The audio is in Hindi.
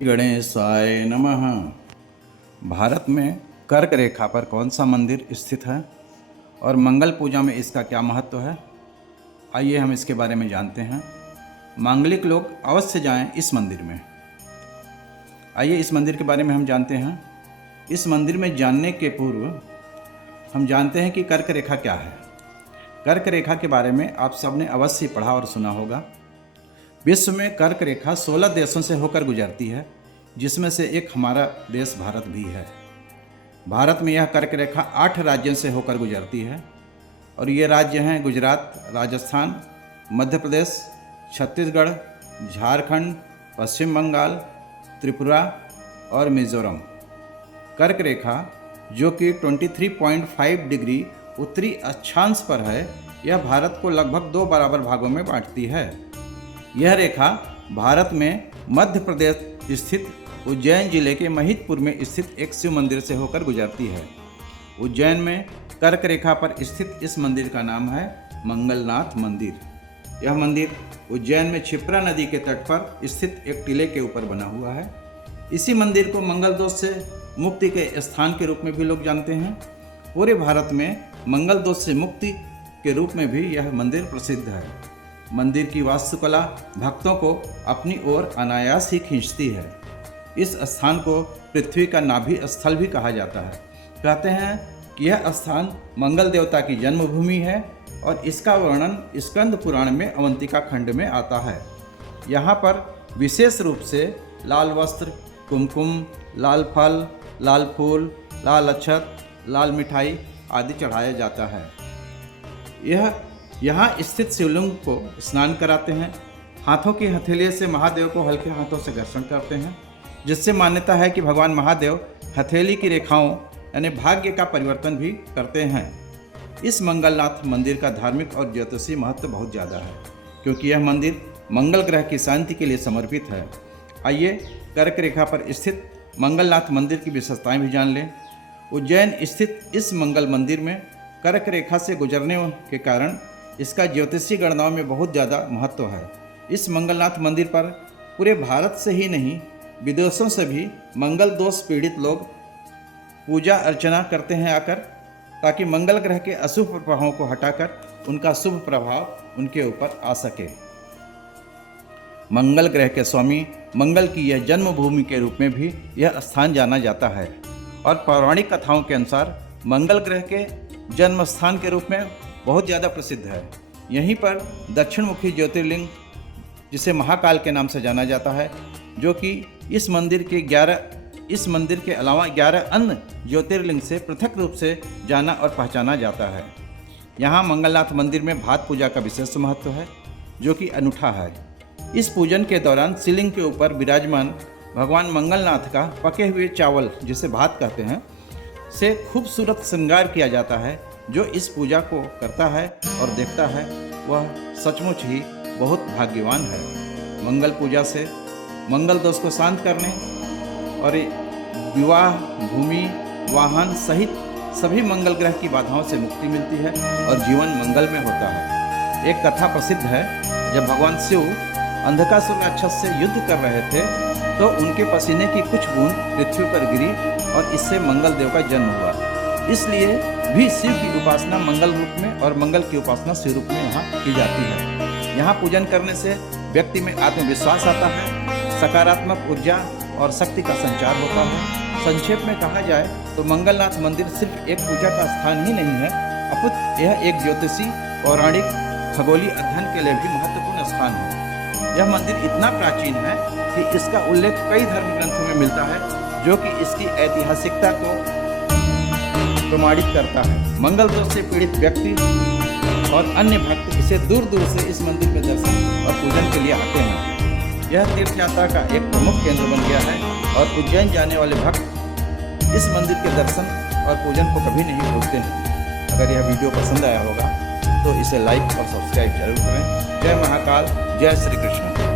गणेशाय नमः। भारत में कर्क रेखा पर कौन सा मंदिर स्थित है और मंगल पूजा में इसका क्या महत्व है, आइए हम इसके बारे में जानते हैं। मांगलिक लोग अवश्य जाएं इस मंदिर में। आइए इस मंदिर के बारे में हम जानते हैं। इस मंदिर में जानने के पूर्व हम जानते हैं कि कर्क रेखा क्या है। कर्क रेखा के बारे में आप सबने अवश्य पढ़ा और सुना होगा। विश्व में कर्क रेखा 16 देशों से होकर गुजरती है, जिसमें से एक हमारा देश भारत भी है। भारत में यह कर्क रेखा 8 राज्यों से होकर गुजरती है और ये राज्य हैं गुजरात, राजस्थान, मध्य प्रदेश, छत्तीसगढ़, झारखंड, पश्चिम बंगाल, त्रिपुरा और मिजोरम। कर्क रेखा जो कि 23.5 डिग्री उत्तरी अक्षांश पर है, यह भारत को लगभग 2 बराबर भागों में बांटती है। यह रेखा भारत में मध्य प्रदेश स्थित उज्जैन जिले के महिदपुर में स्थित एक शिव मंदिर से होकर गुजरती है। उज्जैन में कर्क रेखा पर स्थित इस मंदिर का नाम है मंगलनाथ मंदिर। यह मंदिर उज्जैन में क्षिप्रा नदी के तट पर स्थित एक टीले के ऊपर बना हुआ है। इसी मंदिर को मंगल दोष से मुक्ति के स्थान के रूप में भी लोग जानते हैं। पूरे भारत में मंगल दोष से मुक्ति के रूप में भी यह मंदिर प्रसिद्ध है। मंदिर की वास्तुकला भक्तों को अपनी ओर अनायास ही खींचती है। इस स्थान को पृथ्वी का नाभि स्थल भी कहा जाता है। कहते हैं कि यह स्थान मंगल देवता की जन्मभूमि है और इसका वर्णन स्कंद पुराण में अवंतिका खंड में आता है। यहाँ पर विशेष रूप से लाल वस्त्र, कुमकुम, लाल फल, लाल फूल, लाल अक्षत, लाल मिठाई आदि चढ़ाया जाता है। यहाँ स्थित शिवलिंग को स्नान कराते हैं। हाथों की हथेली से महादेव को हल्के हाथों से घर्षण करते हैं, जिससे मान्यता है कि भगवान महादेव हथेली की रेखाओं यानी भाग्य का परिवर्तन भी करते हैं। इस मंगलनाथ मंदिर का धार्मिक और ज्योतिषीय महत्व बहुत ज़्यादा है, क्योंकि यह मंदिर मंगल ग्रह की शांति के लिए समर्पित है। आइए कर्क रेखा पर स्थित मंगलनाथ मंदिर की विशेषताएं भी जान लें। उज्जैन स्थित इस मंगल मंदिर में कर्क रेखा से गुजरने के कारण इसका ज्योतिषीय गणनाओं में बहुत ज़्यादा महत्व है। इस मंगलनाथ मंदिर पर पूरे भारत से ही नहीं, विदेशों से भी मंगल दोष पीड़ित लोग पूजा अर्चना करते हैं आकर, ताकि मंगल ग्रह के अशुभ प्रभावों को हटाकर उनका शुभ प्रभाव उनके ऊपर आ सके। मंगल ग्रह के स्वामी मंगल की यह जन्मभूमि के रूप में भी यह स्थान जाना जाता है और पौराणिक कथाओं के अनुसार मंगल ग्रह के जन्म स्थान के रूप में बहुत ज़्यादा प्रसिद्ध है। यहीं पर दक्षिणमुखी ज्योतिर्लिंग, जिसे महाकाल के नाम से जाना जाता है, जो कि इस मंदिर के अलावा 11 अन्य ज्योतिर्लिंग से पृथक रूप से जाना और पहचाना जाता है। यहाँ मंगलनाथ मंदिर में भात पूजा का विशेष महत्व है, जो कि अनूठा है। इस पूजन के दौरान शिवलिंग के ऊपर विराजमान भगवान मंगलनाथ का पके हुए चावल, जिसे भात कहते हैं, से खूबसूरत श्रृंगार किया जाता है। जो इस पूजा को करता है और देखता है, वह सचमुच ही बहुत भाग्यवान है। मंगल पूजा से मंगल दोष को शांत करने और विवाह, भूमि, वाहन सहित सभी मंगल ग्रह की बाधाओं से मुक्ति मिलती है और जीवन मंगल में होता है। एक कथा प्रसिद्ध है, जब भगवान शिव अंधकासुर राक्षस से युद्ध कर रहे थे, तो उनके पसीने की कुछ बूंद पृथ्वी पर गिरी और इससे मंगल देव का जन्म हुआ। इसलिए भी शिव की उपासना मंगल रूप में और मंगल की उपासना शिव रूप में यहाँ की जाती है। यहाँ पूजन करने से व्यक्ति में आत्मविश्वास आता है, सकारात्मक ऊर्जा और शक्ति का संचार होता है। संक्षेप में कहा जाए तो मंगलनाथ मंदिर सिर्फ एक पूजा का स्थान ही नहीं है, अपितु यह एक ज्योतिषी, पौराणिक, खगोलीय अध्ययन के लिए भी महत्वपूर्ण स्थान है। यह मंदिर इतना प्राचीन है कि इसका उल्लेख कई धर्म ग्रंथों में मिलता है, जो कि इसकी ऐतिहासिकता को प्रमाणित करता है। मंगल दोष से पीड़ित व्यक्ति और अन्य भक्त इसे दूर दूर से इस मंदिर में दर्शन और पूजन के लिए आते हैं। यह तीर्थ यात्रा का एक प्रमुख केंद्र बन गया है और उज्जैन जाने वाले भक्त इस मंदिर के दर्शन और पूजन को कभी नहीं भूलते हैं। अगर यह वीडियो पसंद आया होगा तो इसे लाइक और सब्सक्राइब जरूर करें। जय महाकाल, जय श्री कृष्ण।